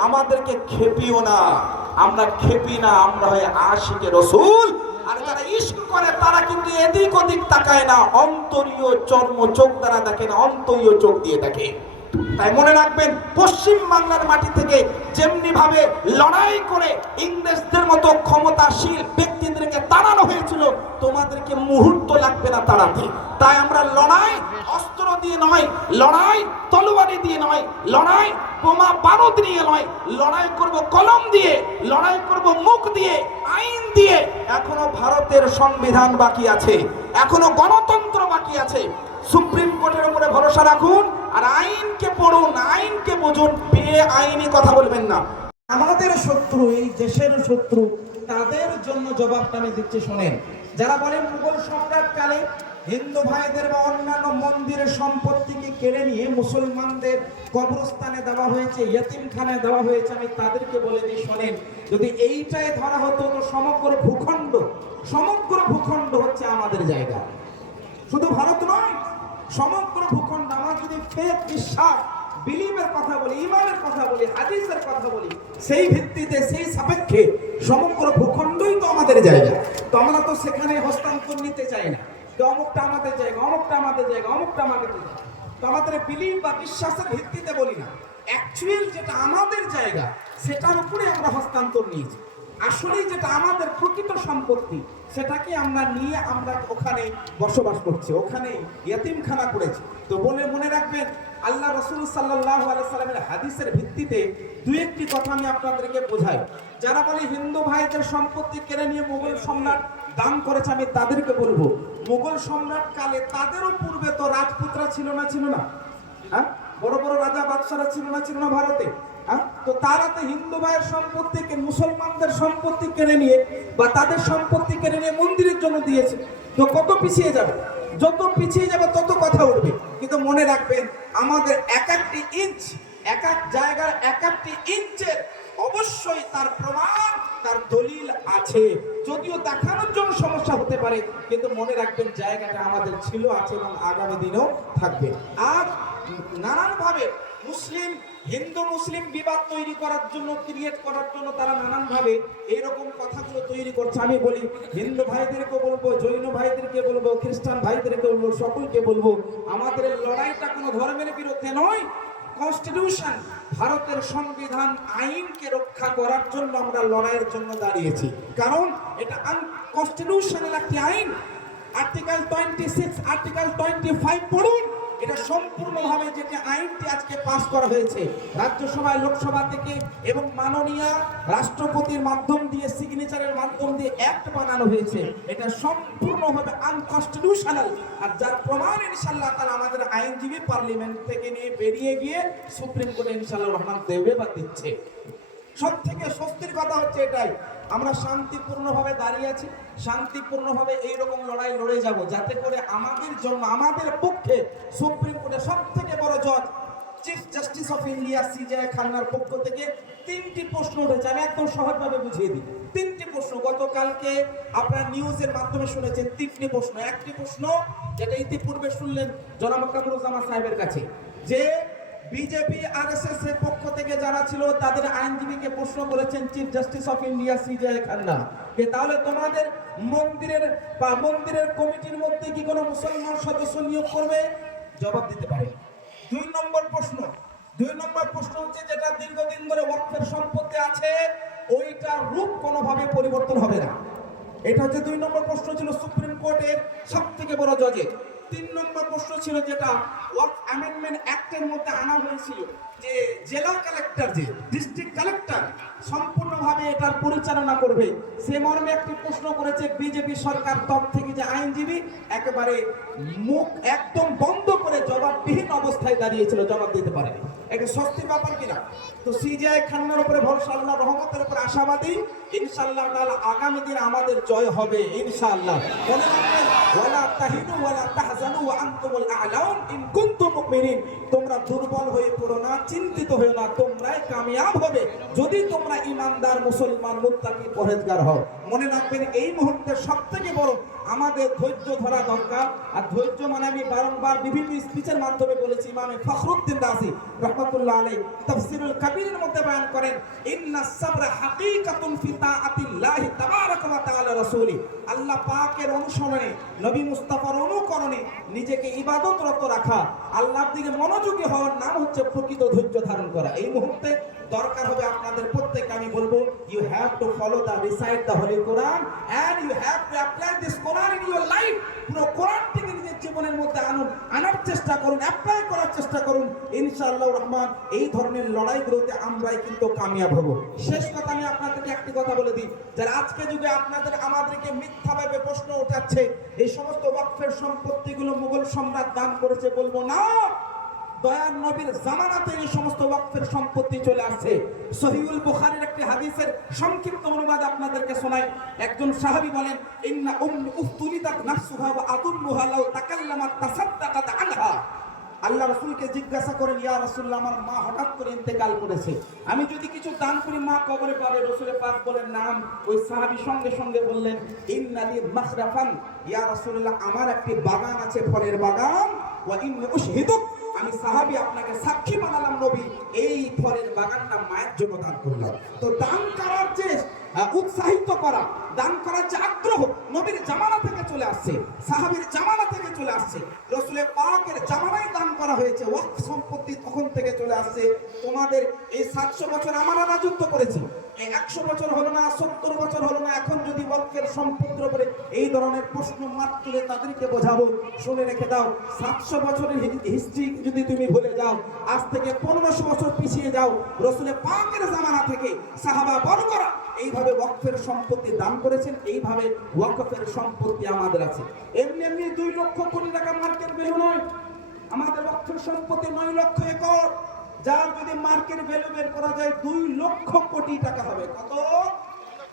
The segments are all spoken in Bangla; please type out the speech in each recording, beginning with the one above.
আমাদেরকে খেপিও না। আমরা খেপি না, আমরা হয় আশিকে রসুল। আর যারা ইস্ক করে, তারা কিন্তু এদিক ওদিক তাকায় না। অন্তরীয় চর্ম চোখ দ্বারা দেখে না, অন্তরীয় চোখ দিয়ে দেখে। তাই মনে রাখবেন, পশ্চিম বাংলার মাটি থেকে যেমনি ভাবে লড়াই করে ইংরেজদের মতো ক্ষমতাশীল ব্যক্তিদেরকে তাড়ানো হয়েছিল, তোমাদেরকে মুহূর্ত লাগবে না তাড়াতে। তাই আমরা লড়াই, অস্ত্র দিয়ে নয়, লড়াই তলোয়ারি দিয়ে নয়, লড়াই বোমা বারুদ দিয়ে নয়, লড়াই করব কলম দিয়ে, লড়াই করব মুখ দিয়ে, আইন দিয়ে। এখনও ভারতের সংবিধান বাকি আছে, এখনও গণতন্ত্র বাকি আছে। সুপ্রিম কোর্টের উপরে ভরসা রাখুন, আর আইনকে পড়ুন, আইনকে বুঝুন পেয়ে আইনি কথা বলবেন না। আমাদের শত্রু, এই দেশের শত্রু, তাদের জন্য জবাবটা আমি দিচ্ছি, শোনেন। যারা বলেন মুঘল সম্রাট কালে হিন্দু ভাইদের বা অন্যান্য মন্দিরের সম্পত্তিকে কেড়ে নিয়ে মুসলমানদের কবরস্থানে দেওয়া হয়েছে, ইয়তিমখানায় দেওয়া হয়েছে, আমি তাদেরকে বলে দিই, শোনেন, যদি এইটাই ধরা হতো তো সমগ্র ভূখণ্ড সমগ্র ভূখণ্ড হচ্ছে আমাদের জায়গা। শুধু ভারত নয়, সমগ্র ভূখণ্ড, আমরা যদি ফেদ বিশ্বাস বিলিভের কথা বলি, ইমানের কথা বলি, হাদিসের কথা বলি, সেই ভিত্তিতে, সেই সাপেক্ষে সমগ্র ভূখণ্ডই তো আমাদের জায়গা। তো আমরা তো সেখানে হস্তান্তর নিতে চাই না। যে অমুকটা আমাদের জায়গা, অমুকটা আমাদের জায়গা, অমুকটা আমাদের জায়গা। তো আমাদের বিলিভ বা বিশ্বাসের ভিত্তিতে বলি না। অ্যাকচুয়াল যেটা আমাদের জায়গা, সেটার উপরে আমরা হস্তান্তর নিয়েছি। আসলে যেটা আমাদের প্রকৃত সম্পত্তি, সেটাকে আমরা নিয়ে আমরা ওখানে বসবাস করছি, ওখানে ইয়তিমখানা করেছি। তো বলে মনে রাখবেন, আল্লাহ রসুল সাল্লাহ সাল্লামের হাদিসের ভিত্তিতে দু একটি কথা আমি আপনাদেরকে বোঝাই। যারা বলে হিন্দু ভাইদের সম্পত্তি কেড়ে নিয়ে মুঘল সম্রাট দান করেছে, আমি তাদেরকে বলব, মুঘল সম্রাট কালে তাদেরও পূর্বে তো রাজপুতরা ছিল না ছিল না। হ্যাঁ? বড় বড় রাজা বাদশারা ছিল না ছিল না ভারতে। হ্যাঁ? তো তারা তো হিন্দু ভাইয়ের সম্পত্তিকে, মুসলমানদের সম্পত্তি কেড়ে নিয়ে বা তাদের সম্পত্তি কেড়ে নিয়ে মন্দিরের জন্য দিয়েছে। তো কত পিছিয়ে যাবে? যত পিছিয়ে যাবে, তত কথা উঠবে। কিন্তু মনে রাখবেন, আমাদের এক একটি ইঞ্চ, এক এক জায়গার এক একটি ইঞ্চের অবশ্যই তার প্রমাণ, তার দলিল আছে। যদিও দেখানোর জন্য সমস্যা হতে পারে, কিন্তু মনে রাখবেন জায়গাটা আমাদের ছিল, আছে এবং আগামী দিনেও থাকবে। আর নানানভাবে মুসলিম, হিন্দু মুসলিম বিবাদ তৈরি করার জন্য ক্রিয়েট করার জন্য তারা নানানভাবে এইরকম কথাগুলো তৈরি করছে। আমি বলি, হিন্দু ভাইদেরকে বলব, জৈন ভাইদেরকে বলব, খ্রিস্টান ভাইদেরকে বলব, সকলকে বলব, আমাদের লড়াইটা কোনো ধর্মের বিরুদ্ধে নয় কনস্টিটিউশন ভারতের সংবিধান, আইনকে রক্ষা করার জন্য আমরা লড়াইয়ের জন্য দাঁড়িয়েছি। কারণ এটা আনকনস্টিটিউশনাল একটি আইন। Article twenty six article twenty five পড়ুন এটা সম্পূর্ণভাবে যেটি আইনটি আজকে পাস করা হয়েছে, রাজ্যসভায়, লোকসভা থেকে, এবং মাননীয় রাষ্ট্রপতির মাধ্যম দিয়ে সিগনেচারের মাধ্যম দিয়ে অ্যাক্ট বানানো হয়েছে। এটা সম্পূর্ণভাবে আনকনস্টিটিউশনাল আর যার প্রমাণ ইনশাল্লাহ তারা আমাদের আইনজীবী পার্লামেন্ট থেকে নিয়ে বেরিয়ে গিয়ে সুপ্রিম কোর্টে ইনশাল্লাহ রহমান দেবে বা দিচ্ছে। সব থেকে স্বস্তির কথা হচ্ছে এটাই আমরা শান্তিপূর্ণভাবে দাঁড়িয়ে আছি, শান্তিপূর্ণভাবে এইরকম লড়াই লড়ে যাব যাতে করে আমাদের জন্য, আমাদের পক্ষে সুপ্রিম কোর্টে সব থেকে বড় জজ চিফ জাস্টিস অফ ইন্ডিয়া সিজে খান্নার পক্ষ থেকে তিনটি প্রশ্ন উঠেছে। আমি একদম সহজভাবে বুঝিয়ে দিই। তিনটি প্রশ্ন। গতকালকে আপনারা নিউজের মাধ্যমে শুনেছেন তিনটি প্রশ্ন। একটি প্রশ্ন যেটা ইতিপূর্বে শুনলেন জনাব কামরুজ্জামান সাহেবের কাছে, যে বিজেপি আরএসএস এর পক্ষ থেকে যারা ছিল, তাদের আইনজীবীকে প্রশ্ন করেছেন চিফ জাস্টিস অফ ইন্ডিয়া সিজে খান্না যে তাহলে তোমাদের মন্দিরের বা মন্দিরের কমিটির মধ্যে কি কোনো মুসলমান সদস্য নিয়োগ করবে? জবাব দিতে পারে দুই নম্বর প্রশ্ন, দুই নম্বর প্রশ্ন হচ্ছে যেটা দীর্ঘদিন ধরে ওয়াকফের সম্পত্তি আছে ওইটার রূপ কোনোভাবে পরিবর্তন হবে না। এটা হচ্ছে দুই নম্বর প্রশ্ন ছিল সুপ্রিম কোর্টের সব থেকে বড় জজের তিন নম্বর প্রশ্ন ছিল যেটা ওয়াক অ্যামেন্ডমেন্ট অ্যাক্টের মধ্যে আনা হয়েছিল যে জেলা কালেক্টর যে ডিস্ট্রিক্ট কালেক্টর সম্পূর্ণভাবে এটার পরিচালনা করবে। সে মর্মে একটি প্রশ্ন করেছে বিজেপি সরকার তরফ থেকে যে আইনজীবী একেবারে মুখ একদম বন্ধ করে জবাববিহীন অবস্থায় দাঁড়িয়েছিল, জবাব দিতে পারেনি। একটা স্বস্তির ব্যাপার কিনা তো সিজিআই খান্নার উপরে ভরসা আল্লাহ রহমতের উপরে আশাবাদী, ইনশাআল্লাহ তাআলা আগামী দিন আমাদের জয় হবে, ইনশাআল্লাহ। তোমরা দুর্বল হয়ে পড়ো না, চিন্তিত হয়ে না, তোমরাই কামিয়াব হবে। যদি তোমরা ইমানদার, মুসলমান, মুত্তাকি, পরহেজগার হও। মনে রাখবেন, এই মুহূর্তে সব থেকে বড় আমাদের ধৈর্য ধরা দরকার। আর ধৈর্য মানে আমি বারংবার বিভিন্ন স্পিচের মাধ্যমে বলেছি, ইমামে ফখরুদ্দিন রাজি রহমাতুল্লাহ আলাইহি তাফসীরুল কাবীরের মধ্যে বয়ান করেন, ইন্না সাবরা হাকীকাতুন ফি তাআতিল্লাহি তাবারাক ওয়া তাআলা রাসূলি। আল্লাহ পাকের অনুসরণে, নবী মুস্তাফার অনুকরণে নিজেকে ইবাদতরত রাখা। আল্লাহর দিকে মনোযোগী হওয়ার নাম হচ্ছে প্রকৃত ধৈর্য ধারণ করা। এই মুহূর্তে দরকার হবে আপনাদের প্রত্যেককে, আমি বলব you have to follow the recite the holy Quran and you have to apply this Quran in your life পুরো কোরআনটিকে নিজের জীবনের মধ্যে আনুন, আনার চেষ্টা করুন অ্যাপ্লাই করার চেষ্টা করুন। ইনশাআল্লাহ রহমান, এই ধরনের লড়াইগুলোতে আমরাই কিন্তু কামিয়াব হব। শেষ কথা আমি আপনাদেরকে একটি কথা বলে দিই, যারা আজকে যুগে আপনাদের, আমাদেরকে মিথ্যাভাবে প্রশ্ন উঠাচ্ছে, এই সমস্ত ওয়াকফের সম্পত্তিগুলো মুঘল সম্রাট দান করেছে, বলব না। দয়ার নবীর জামানাতে এই সমস্ত ওয়াকফের সম্পত্তি চলে আসছে। সহিউল বুখারীর একটি হাদিসের সংক্ষিপ্ত অনুবাদ আপনাদেরকে শোনাই। একজন সাহাবী বলেন, ইন্না উম্মি উফতুলিদাত নাফসুহা ওয়া আদুল্লুহা তাকাল্লামাত তাসাদ্দাকাত আনহা। আল্লাহ রাসূলকে জিজ্ঞাসা করেন, ইয়া রাসূলুল্লাহ, আমার মা হঠাৎ করে ইন্তেকাল করেছে। আমি যদি কিছু দান করি, মা কবরে পাবে। রাসূলের পাক বলেন, নাম। ওই সাহাবী সঙ্গে সঙ্গে বললেন ইন্নালি মাখরাফান। ইয়া রাসূলুল্লাহ, আমার একটি বাগান আছে, ফলের বাগান। ওয়া ইন্নী উশহিদুক। আমি সাহাবি আপনাকে সাক্ষী বানালাম নবী, এই ফলের বাগানটা মায়ের জন্য দান করলাম। তো দান করার যে উৎসাহিত করা, দান করার যে আগ্রহ নবীর জামানা থেকে চলে আসছে, সাহাবির জামানা থেকে চলে আসছে রসুলের পাকের জামানায় দান করা হয়েছে। ওয়াক্ফ সম্পত্তি তখন থেকে চলে আসছে। তোমাদের এই সাতশো বছর আমরা রাজত্ব করেছি। এই একশো বছর হলো না, সত্তর বছর হলো না। এখন যদি ওয়াক্ফের সম্পত্তির উপরে এই ধরনের প্রশ্ন মাত তুলে তাদেরকে বোঝাবো, শুনে রেখে দাও। সাতশো বছরের হিস্ট্রি যদি তুমি ভুলে যাও, আজ থেকে পনেরোশো বছর পিছিয়ে যাও, রসুলের পাকের জামানা থেকে সাহাবা বর্গরা এইভাবে ওয়াকফের সম্পত্তি দান করেছেন, এইভাবে ওয়াকফের সম্পত্তি আমাদের আছে। এমনি এমনি দুই লক্ষ কোটি টাকা মার্কেট ভ্যালু নয়, আমাদের অর্থ সম্পত্তি নয় লক্ষ একর, যার যদি মার্কেট ভ্যালু বের করা যায় দুই লক্ষ কোটি টাকা হবে। কত?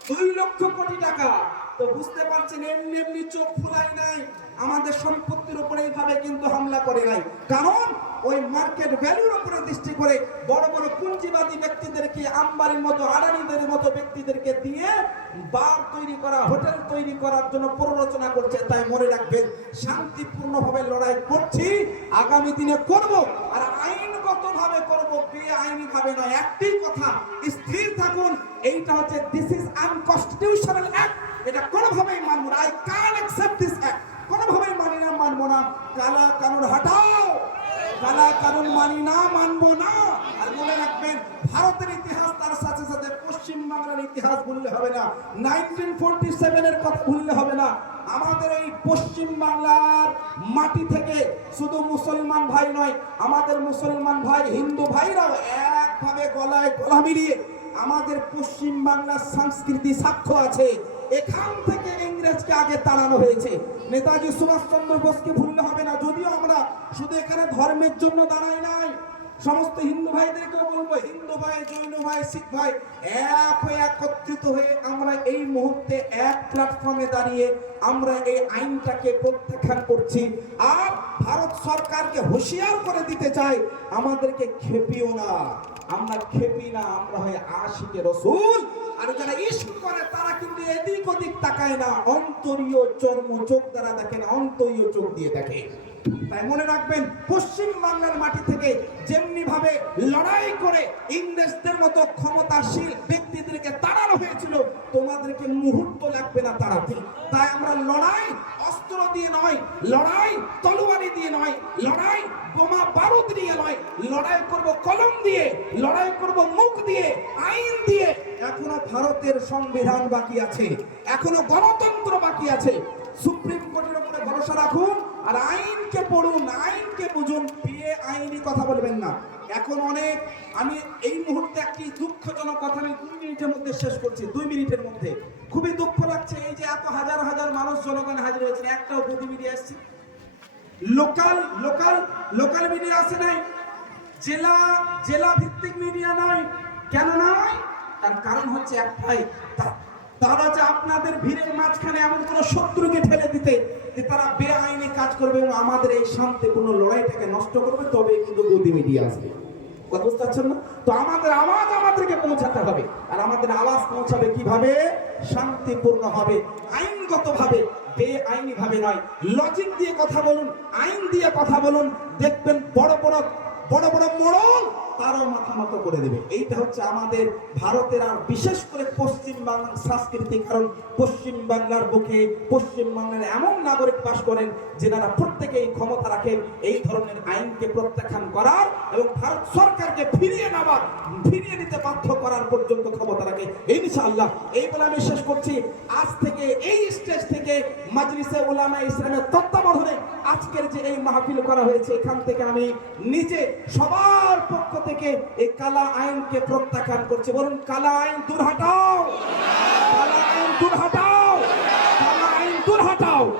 দুই লক্ষ কোটি টাকা। তো বুঝতে পারছেন, এমনি এমনি চোখ ফুলাই নাই। আমাদের সম্পত্তির উপরে এইভাবে কিন্তু হামলা করে নাই। কারণ ওই মার্কেট ভ্যালুর উপরে দৃষ্টি করে বড় বড় পুঁজিবাদী ব্যক্তিদেরকে আম্বানির মতো আদানিদের মতো ব্যক্তিদেরকে দিয়ে বার তৈরি করা, হোটেল তৈরি করার জন্য প্ররোচনা করছে, তাই মনে রাখবেন, শান্তিপূর্ণভাবে লড়াই করছি, আগামী দিনে করব, আর আইনগতভাবে করব বেআইনি ভাবে নয়। একটি কথা, স্থির থাকুন, এইটা হচ্ছে দিস ইজ আনকনস্টিটিউশনাল অ্যাক্ট এটা কোনোভাবেই মানব না। আই কান অ্যাকসেপ্ট দিস অ্যাক্ট কোনোভাবেই মানি না, মানবো না। কালা কানুন হটাও। কালা কানুন মানি না, মানবো না। আর মনে রাখবেন, ভারতের ইতিহাস তার সাথে সাথে পশ্চিমবাংলার ইতিহাস ভুললে হবে না। নাইনটিন ফোরটি সেভেনের কথা ভুললে হবে না। আমাদের এই পশ্চিম বাংলার মাটি থেকে শুধু মুসলমান ভাই নয়, আমাদের মুসলমান ভাই, হিন্দু ভাইরাও একভাবে গলায় গলা মিলিয়ে আমাদের পশ্চিম বাংলার সংস্কৃতি সাক্ষ্য আছে। এখান থেকে ইংরেজকে আগে তাড়ানো হয়েছে। নেতাজি সুভাষচন্দ্র বোসকে ভুললে হবে না। যদিও আমরা শুধু এখানে ধর্মের জন্য দাঁড়াই নাই, সমস্ত হিন্দু ভাইদেরকেও বলব, হিন্দু ভাই, জৈন ভাই, শিখ ভাই, এক হয়ে একত্রিত হয়ে আমরা এই মুহূর্তে এক প্ল্যাটফর্মে দাঁড়িয়ে আমরা এই আইনটাকে প্রত্যাখ্যান করছি। আর ভারত সরকারকে হুঁশিয়ার করে দিতে চাই, আমাদেরকে খেপিও না। আমরা খেপি না, আমরা হয় আশিকে রসুল। আর যারা ইস্ক করে, তারা কিন্তু এদিক ওদিক তাকায় না। অন্তরীয় চর্ম চোখ দ্বারা দেখে না অন্তরীয় চোখ দিয়ে দেখে। তাই মনে রাখবেন, পশ্চিম মাটি থেকে যেমনি ভাবে লড়াই করে ইংরেজদের মতো ক্ষমতাশীল ব্যক্তিদেরকে তাড়ানো হয়েছিল, তোমাদেরকে মুহূর্ত লাগবে না তাড়াতে। তাই আমরা লড়াই অস্ত্র দিয়ে নয়, লড়াই তলোয়ারি দিয়ে নয়, লড়াই বোমা বারুদ দিয়ে নয়, লড়াই করব কলম দিয়ে, লড়াই করব মুখ দিয়ে, আইন দিয়ে ভারতের সংবিধান বাকি আছে, এখনও গণতন্ত্র বাকি আছে। সুপ্রিম কোর্টের উপরে ভরসা রাখুন, আর আইনকে পড়ুন, আইনকে বুঝুন, বিয়ে আইনি কথা বলবেন না। এখন অনেক, আমি এই মুহূর্তে একটি দুঃখজনক কথা আমি দুই মিনিটের মধ্যে শেষ করছি, দুই মিনিটের মধ্যে। খুবই দুঃখ লাগছে এই যে এত হাজার হাজার মানুষ জনগণ হাজির হয়েছে, একটাও মিডিয়া এসছে। লোকাল লোকাল লোকাল মিডিয়া আছে নাই, জেলা জেলা ভিত্তিক মিডিয়া নাই, কেন নাই? তার কারণ হচ্ছে একটাই তা- তাহলে হচ্ছে আপনাদের ভিড়ের মাঝখানে এমন কোন শত্রুকে ঠেলে দিতে, যে তারা বেআইনি কাজ করবে এবং আমাদের এই শান্তিপূর্ণ লড়াইটাকে নষ্ট করবে তবে কিন্তু গদি মিডিয়া আসবে। কথা বুঝতে পারছেন না? তো আমাদের আওয়াজ আমাদেরকে পৌঁছাতে হবে। আর আমাদের আওয়াজ পৌঁছাবে কীভাবে? শান্তিপূর্ণ হবে আইনগত ভাবে বেআইনি ভাবে নয়। লজিক দিয়ে কথা বলুন, আইন দিয়ে কথা বলুন, দেখবেন বড় বড় বড় বড় মোড়ল তারও মাথা মতো করে দেবে। এইটা হচ্ছে আমাদের ভারতের আর বিশেষ করে পশ্চিম বাংলার সংস্কৃতি কারণ। পশ্চিম বাংলার বুকে পশ্চিম বাংলার এমন নাগরিক বাস করেন যেনারা প্রত্যেকেই ক্ষমতা রাখেন এই ধরনের আইনকে প্রত্যাখ্যান করার এবং ভারত সরকারকে ফিরিয়ে নেওয়ার, ফিরিয়ে নিতে বাধ্য করার পর্যন্ত ক্ষমতা রাখে। ইনশাআল্লাহ, এই বলে আমি শেষ করছি। আজ থেকে, এই স্টেজ থেকে মাজলিসে উলামা ইসলামের তত্ত্বাবধানে আজকের যে এই মাহফিল করা হয়েছে, এখান থেকে আমি নিজে সবার পক্ষ থেকে এই কালা আইনকে প্রত্যাখ্যান করছে। বলুন, কালা আইন দূর হটাও। কালা আইন দূর হটাও। কালা আইন দূর হটাও।